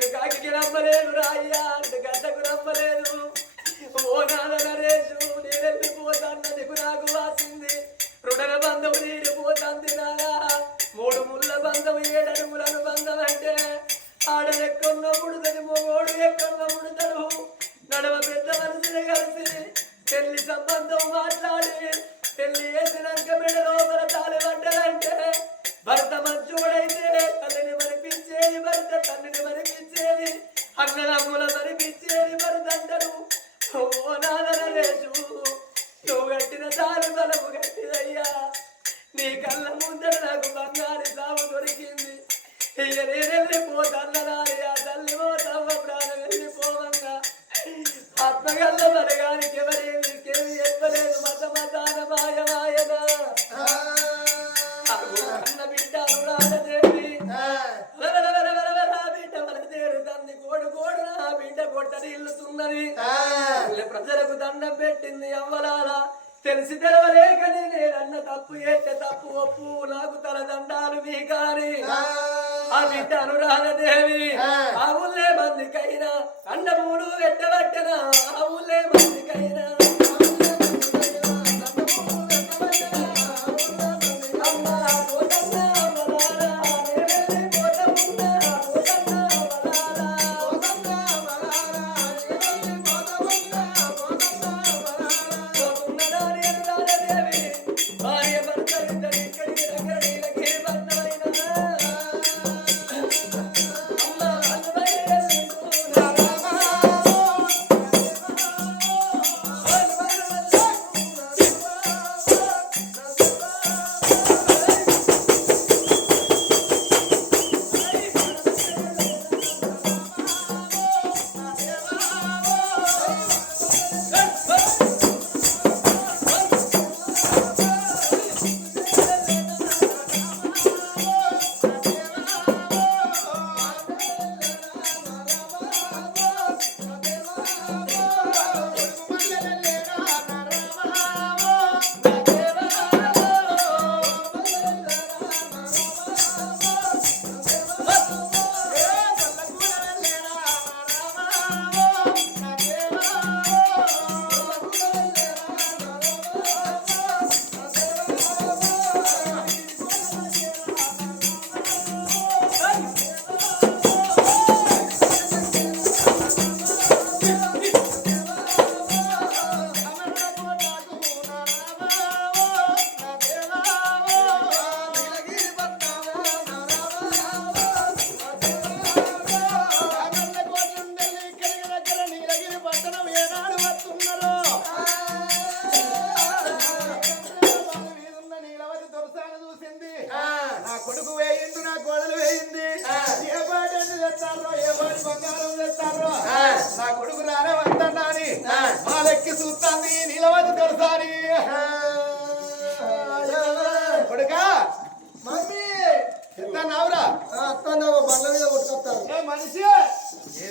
నేను కాకి నమ్మలేదు రాయ్యా గద్దకు నమ్మలేదు ఓ నాన్న నరేషు నేనెళ్ళిపోతాను నీకు నాకు వాసింది. రుణన బంధం నీరు పోతుంది నాగా మూడు ముళ్ళ బంధం ఏడడుగులను బంధం అంటే ఆడలు ఎక్కడున్నప్పుడు తను మూడు ఎక్కడున్నప్పుడు తను నడవ పెద్ద మనుషులు కలిసి పెళ్ళి సంబంధం మాట్లాడి పెళ్ళి వేసినాక మెడ లోపల తాలి పడ్డదంటే భర్త మంచోడైతే తల్లిని మరిపించేది భర్త తండ్రిని మరిపించేది అన్నదమ్ముల మరిపించేది భర్త అందరూ ఓ నాదనలేసు నువ్వు కట్టిన దారి బలము కట్టిదయ్యా నీ కళ్ళ ముందర నాకు బంగారు సాగు దొరికింది. ఇక నేనెళ్ళిపో తల్లనారి ఆ తల్లి ఓ తమ్మ ప్రాణం వెళ్ళిపోవంగా. ఆత్మగల్ల మరి గారికి ఎవరేమి తెలిసి తెలవలేక నేనేనన్న తప్పు ఏటే తప్పు ఒప్పు. నాకు తలదండాలు మీ కాని ఆ. బిడ్డ అనురాధదేవి ఆ. ఊళ్ళే మందికైనా అన్నమూలు ఎట్టబట్టనా ఆ ఊళ్ళే మందికైనా.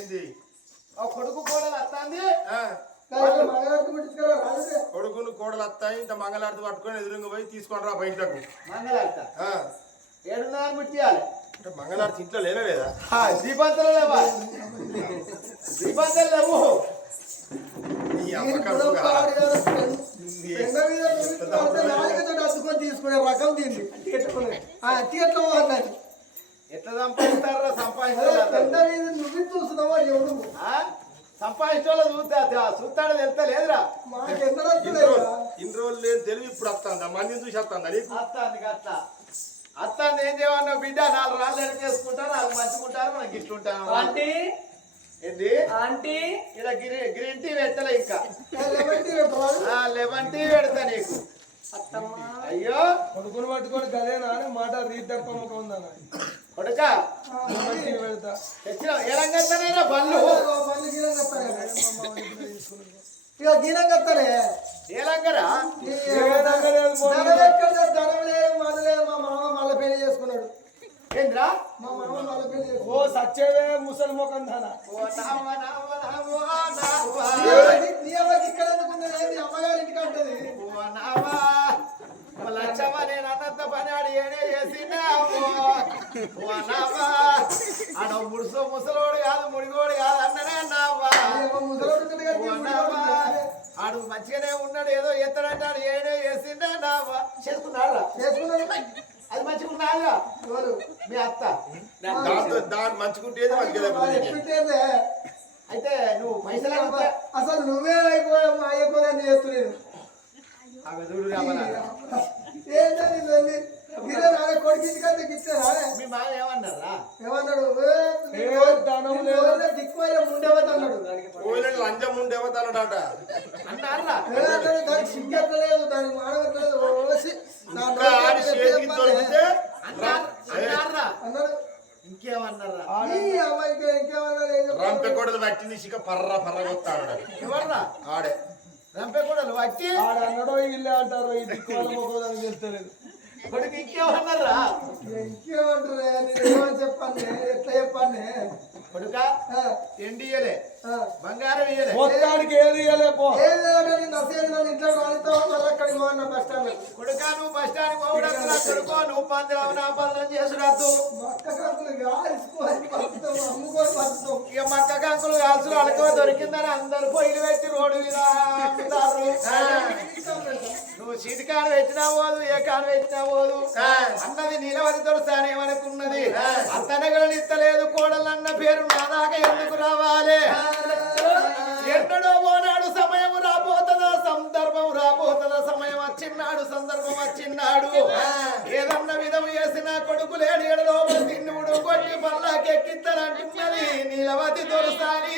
ఏంది ఆ కొడుకు కోడలు వస్తాంది కొడుకును కోడలు వస్తాయి ఇంత మంగళారతి పట్టుకొని ఎదురుగా పోయి తీసుకొని రా బయటకు. మంగళార్త? ఆ, ఏడున్నర ముట్టియాలి. అంటే మంగళారతి ఇంట్లో లేనే లేదా? దీపంతలు లేవా? దీపంతలు లేవు. తీసుకునే రకం దీన్ని. అన్నది ఎట్లా సంపాదిస్తారా? సంపాదిస్తారు నువ్వు చూస్తున్నావా ఎవడు సంపాదించే చూస్తా చూస్తాడో తెలుస్తా లేదురా. ఎంత ఇన్ని రోజులు ఇన్ని రోజులు లేని తెలివి ఇప్పుడు వస్తుందా? మందిని చూసి వస్తుందా నీకు? అత్తాంది అత్త అత్తాంది ఏం చేయమన్నావు బిడ్డ? నాలుగు రాళ్ళు ఎడకేసుకుంటారు నాలుగు మంచుకుంటారు మనం గిట్లుంటాను ఆంటీ? ఏంది? ఆంటీ? ఇలా గ్రీన్ గ్రీన్ టీ పెట్టలే ఇంకా. లెవెంటీ పెట్టరాదు ఆ, లెమన్ టీ పెడతా నీకు. అత్తమ్మ. అయ్యో! కొడుకుని పట్టుకొని గదేనా అని మాట రీతప్ప ముఖం ఉందన్న కొడుక. తెచ్చిన మళ్ళీ గీనం కత్తారే. ఇక గీనం కత్తారే. ఏలంగరా ధనం ఎక్కడ ధనం లేదు మన లేదు మా మామ మళ్ళీ పెళ్ళి చేసుకున్నాడు. ఏంద్రా? మా మామ మళ్ళీ పెళ్ళి ఓ సచ్చేవే ముసలి ముఖం నావ. నీ అమ్మకి ఇక్కడ ఏంది? అమ్మగారి ఇంటికి అంటది ఓ నావ. ఓ లచ్చవ్వ నేను అన్నంత పని ఆడి ఏనే నావ. ఆడ ముడుసు ముసలోడు కాదు ముడిగోడు కాదు అన్ననే నావా ముసలోడు ఉంటుంది కదా, ఓ ఈ నావా. ఊరిలో ఆడు మంచిగానే ఉన్నాడు ఏదో ఎత్తడంటాడు ఏడే చేసిండే నావా చేసుకున్నారా చేసుకున్నాడు. అది మంచిగా ఎవరు? మీ అత్త. దాంతో వాళ్ళు ఎట్లుంటేందే? అయితే నువ్వు పైసలు అసలు నువ్వే అయిపోయావు మా అయ్యపోదని చేస్తున్నాను ఆమె చూడు రామన్నా. ఏంటని ఇవన్నీ మీరే నాన్న కొడుకు కంటే గిచ్చారా మీ మామ ఏమన్నారా ఏమన్నాడు ఏ ధనం లేదు. దిక్కువలే ముండేవద్దు అన్నాడు కోయిలని లంచం ఉండేవతానట అన్నారా ఏమన్నాడు దానికి సిగ్గెత్తలేదు దానికి మానవట్లేదు ఓసి నా ఇంకా ఆడి చేతికి దొరికితే అన్నారు అన్నారా అన్నాడు ఇంకేమన్నారా ఈ అమ్మాయికి ఇంకేమన్నాడు ఏం చెప్పాడు? రంపె కొడలు పట్టింది ఇసుక పర్ర పర్ర కొత్తాడు ఎవర్రా ఆడే రంపే కూడా వచ్చి ఆడ అన్నడో వీళ్ళే అంటారో ఈ దిక్కు వాళ్ళ ముఖం దానికి తెలుస్తలేదు కొడుకు ఇంకేమన్నారా? ఇంకేమంటారు? చెప్పాను? ఎట్లా చెప్పాను? కొడుక ఆ. బంగారం ఇయ్యలే. మొత్తానికి ఏది ఇయ్యలే పో. ఏం లేదంటే నేను నసేది నన్ను ఇంట్లో రానిస్తావా మళ్ళీ అక్కడికి పోయిన బస్ స్టాండ్ కొడుక నువ్వు బస్ స్టాండ్ పోవడం నా కొడుకో? నువ్వు పందిరావు నా పనులు చేసుడద్దు. మక్క కాకులు కాల్చుకొని బతుకుతాం అమ్ముకొని బతుకుతాం ఇక మక్క కంకులు కాల్చులు అడకో దొరికిందని అందరు పొయ్యిలు పెట్టి రోడ్డు మీద అమ్ముతారు. నువ్వు సీటు కాడ పెట్టినా పోదు ఏ కాడ పెట్టినా పోదు. అన్నది నీలవతి దొరసాని ఏమనుకున్నది? అత్తనగలను ఇత్తలేదు కోడలన్న పేరు నా దాకా ఎందుకు రావాలి? ఎన్నడో పోనాడు సమయం రాబోతుందా? సందర్భం రాబోతుందా? సమయం వచ్చిన్నాడు సందర్భం వచ్చిన్నాడు. ఏదన్న విధం చేసిన కొడుకు లేడు ఏడలో తిన్నుడు కొట్టి పల్లాకెక్కిస్తారంటున్నది నీలవతి దొరసాని.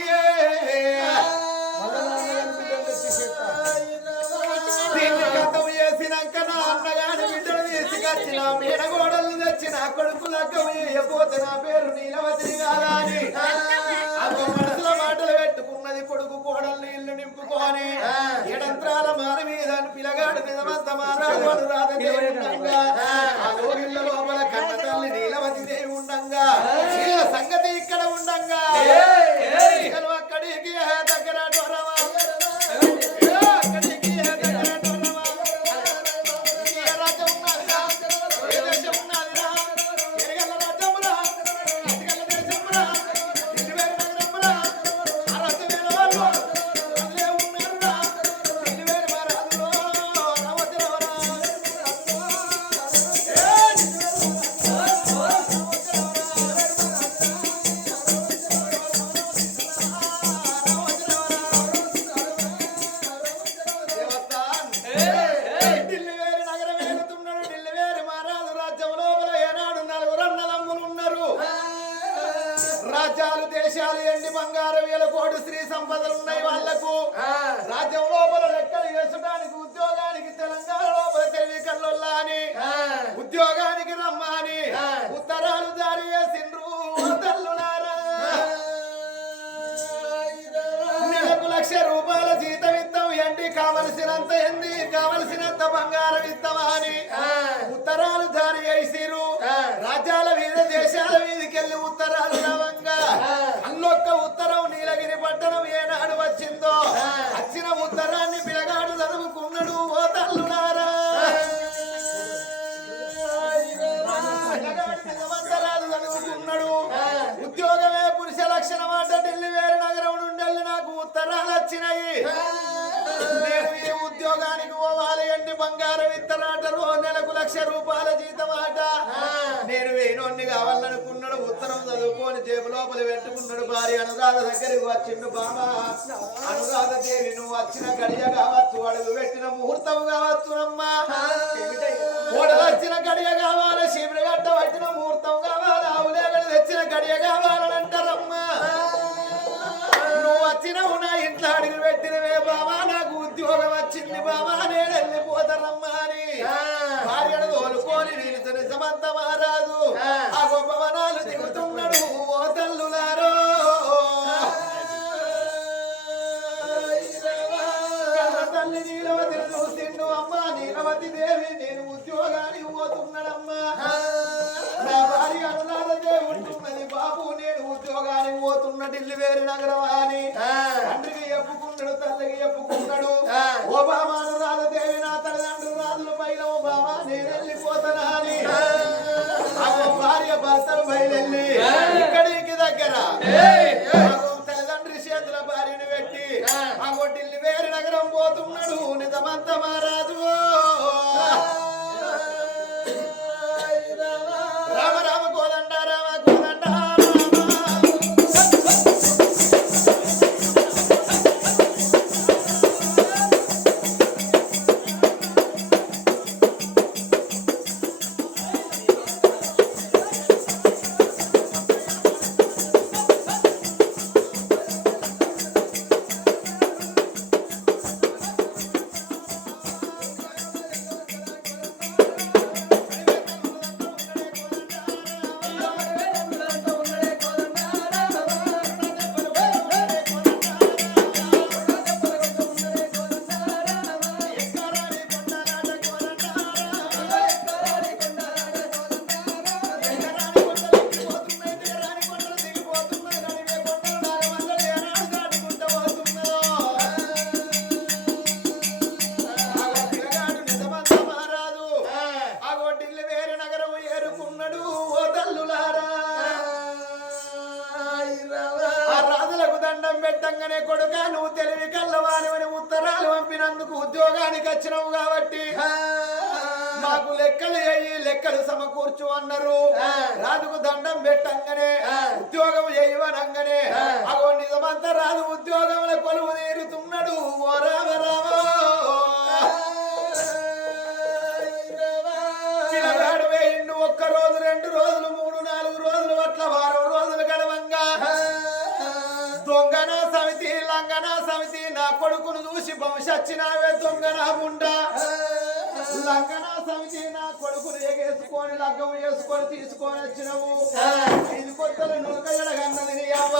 గతం నా అన్నగాని బిడ్డలు తీసుకొచ్చిన మేడగోడలు తెచ్చిన కొడుకు లగ్గం వేయపోతే నా పేరు నీలవతి కాదా అని. మనసులో మాటలు పెట్టుకున్నది కొడుకు కోడలు నీళ్ళు నింపుకొని ఎడంత్రాల మాన మీద పిలగాడు నిజమంత మానవుడు రాధదేవి ఆ లోగిళ్ళ లోపల కన్న తల్లి నీలవతి దేవి ఉండంగా. సంగతి ఇక్కడ ఉండంగా. రాజ్యాలు దేశాలు ఎండి బంగారం వేల కోటి స్త్రీ సంపదలు ఉన్నాయి వాళ్ళకు. రాజ్యం లోపల లెక్కలు వేసడానికి ఉద్యోగానికి తెలంగాణ లోపల తెలివి కల్లోల్లా అని ఉద్యోగానికి రమ్మని ఉత్తరాలు జారీ చేసిండ్రు. నెలకు లక్ష రూపాయల జీతం ఇస్తాం ఎండి కావలసిన కావలసినంత ఎంది కావలసినంత బంగారం ఇస్తామని ఉత్తరాలు జారీ చేసిరు రాజ్యాల దేశాల మీదకెళ్ళి ఉత్తరాలు రవంగా. అల్లొక్క ఉత్తరం నీలగిరి పట్టణం ఏనాడు వచ్చిందో? వచ్చిన ఉత్తరాన్ని పిలగాడు చదువుకున్నాడు ఓ తల్లునారా చదువుకున్నాడు. ఉద్యోగమే పురుష లక్షణం అంట ఢిల్లీ వేరే నగరం నుండి వెళ్ళి నాకు ఉత్తరాలు వచ్చినాయి. ఉద్యోగానికి పోవాలి అంటే బంగారం ఇత్తనాట రో నెలకు లక్ష రూపాయల జీతం ఆట నేను వేణోన్ని కావాలనుకున్నాడు ఉత్తరం చదువుకొని జేబు లోపల పెట్టుకున్నాడు భార్య అనురాధ దగ్గరికి వచ్చిండు బామ అనురాధ దేవి నువ్వు వచ్చిన గడియ కావచ్చు అడుగు పెట్టిన ముహూర్తం కావచ్చు అమ్మా. ఓడలు వచ్చిన గడియ కావాలి శిబిరి గట్ట పట్టిన ముహూర్తం కావాలి ఆవులేగలు తెచ్చిన గడియ కావాలని అంటారమ్మా. నువ్వు వచ్చినవు నా ఇంట్లో అడుగులు పెట్టినవే వచ్చింది బావా నేను వెళ్ళిపోతానమ్మా అని భార్యను తోలుకొని నిలుచు నిజమంత మారాదు ఆ. గొప్ప వనాలు దిగుతున్నాడు ఓ తల్లులారో. తల్లి నీలవతిని చూసిండు అమ్మా నీలవతి దేవి నేను ఉద్యోగానికి పోతున్నాడమ్మా. నా భార్య అనురాధ దేవి ఉంటున్నది బాబు నేను ఉద్యోగానికి పోతున్న ఢిల్లీ వేరు నగరం అని తండ్రికి చెప్పుకున్నాడు తల్లికి చెప్పుకున్నాడు ఓ బాబా అనురాధ దేవి నా తల్లిదండ్రులు రాజులు పైన ఓ బాబా నేను వెళ్ళిపోతానా అని భార్య భర్తలు బయలుదేరి ఇక్కడికి దగ్గర తల్లిదండ్రి చేతుల భార్యను పెట్టి ఆ. ఢిల్లీ వేరు నగరం పోతున్నాడు. నిజమంత మారాజు వద్ద రాదు ఉద్యోగముల కొలువు తీరుతున్నాడు. ఓ రామ రామ వేయిండు ఒక్క రోజు రెండు రోజులు మూడు నాలుగు రోజులు అట్లా వారం రోజులు గడవంగా. దొంగన సమితి లంగన సమితి నా కొడుకును చూసి వంశచ్చినావే దొంగన ఉండా లంగన సమితి నా కొడుకును ఎగేసుకొని లగ్గం వేసుకొని తీసుకొని వచ్చినవు. ఇది కొత్తలు నులకగన్నది నీ అవ్వ.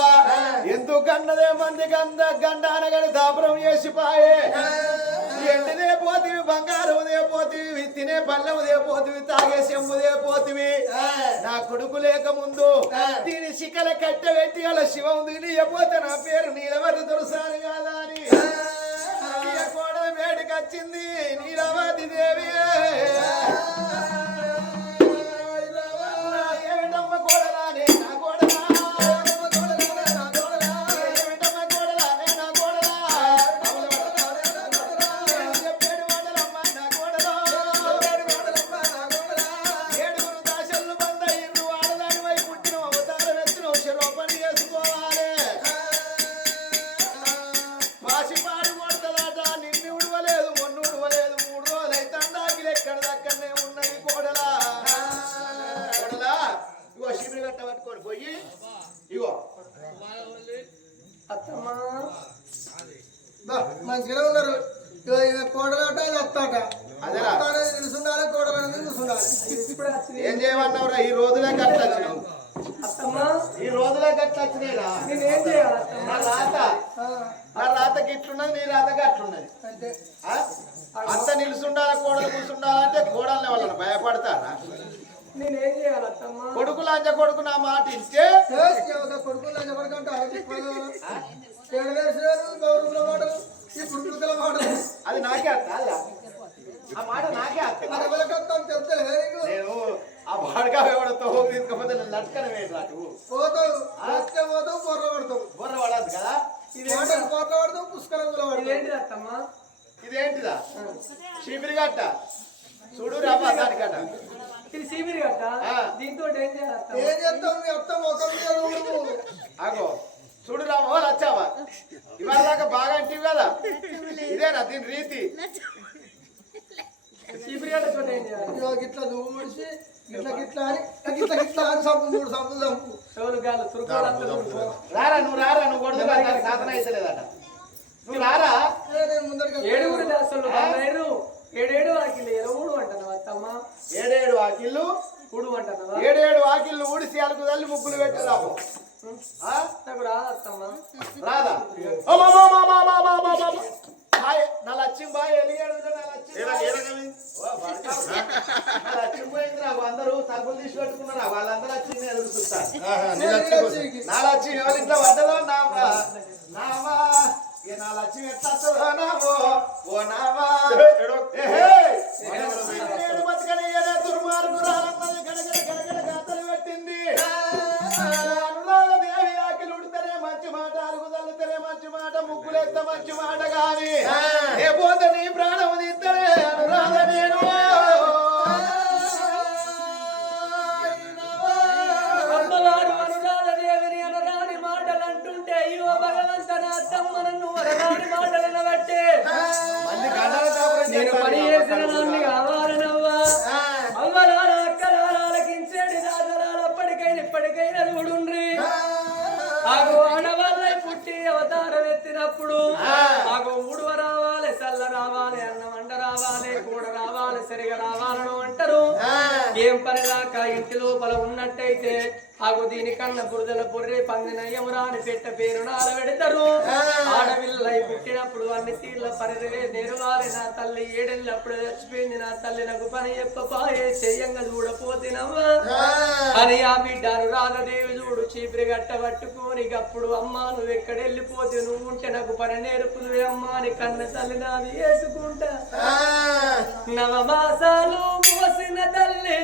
ఎందుకు గన్నదే మంది గంధ గండానగని దాపరం చేసిపాయే ఎండిదే పోతివి బంగారముదే పోతివి తినే పల్లెముదే పోతివి తాగే సెమ్ముదే పోతివి. నా కొడుకు లేక ముందు దీని శిఖల కట్టబెట్టి అలా శివం తినియపోతే నా పేరు నీలవరి దొరసాని కాదా అని ఈ కోడల వేడికి వచ్చింది నీలవతి ఏం చేయాలి? నా రాత. నా రాతకి ఇట్లున్నది నీ రాతకి అట్లున్నది అంత. నిలుచుండాలి కోడలు కూర్చుండాలంటే కోడల్ని వాళ్ళని భయపడతారా? నేనేం చేయాలమ్మా కొడుకు లాంజ కొడుకు నా మాట ఇస్తే కొడుకు లాంజ కొడుకు ఇప్పుడు మాటలు అది నాకే అత్త ఆ మాట నాకే అత్త. తెలుసు ఆ వాడుగా ఎవడో తోగు తీసుకోపోతే లట్కన వేసి రాటు పోతావు. అలాగే పోతావు బొర్ర పడతావు. బొర్ర పడదు కదా? ఇది బొర్ర పడతావు పుష్కరం కూడా పడతావు. ఏంటి అత్తమ్మా? ఇదేంటిదా? శిబిరి గట్ట చూడు దాని గట్ట ఇది శిబిరి గట్ట దీంతో ఏం చేస్తావు ఏం చేస్తావు? మీ అత్త మొఖం అగో చూడు రామో వచ్చావా ఇవాళ దాకా బాగా అంటివి కదా? ఇదేనా దీని రీతి? గిట్లా అని నువ్వు రారా నువ్వు నువ్వు ఏడేడు వాకిళ్ళు ఏడేడు వాకిళ్ళు? ఊడిసి అలకు తల్లి ముగ్గులు పెట్టరాము రాదా? నా లక్ష్యం బాగా ఎలిగాడు వాళ్ళందరూ వచ్చింది నా లక్ష్యం ఎవరి ఇంట్లో పడ్డదో నామా? నామా? నా పెట్టింది. అనురాధ దేవి మంచి మాట అలుగుదలుతేనే మంచి మాట ముగ్గులేస్తే మంచి మాట కానీ లోపల ఉన్నట్టయితే ఆగు దీనికన్నా బురదల బుర్రి పందిన యమురాని పెట్ట పేరు నాడబెడతారు ఆడపిల్లై పుట్టినప్పుడు అన్ని తీర్ల పరిరే నెరవాలి నా తల్లి. ఏడెళ్ళప్పుడు చచ్చిపోయింది నా తల్లి. నాకు పని చెప్పపాయే చెయ్యంగా చూడపోతినవ్వా? అని ఆ బిడ్డను రాధదేవి చూడు చీపిరి గట్ట పట్టుకొని గప్పుడు అమ్మా నువ్వు ఎక్కడ వెళ్ళిపోతే నువ్వు ఉంటే నాకు పని నేర్పుదువే అమ్మా అని కన్న తల్లి నాది వేసుకుంటా నవమాసాలు మోసిన తల్లి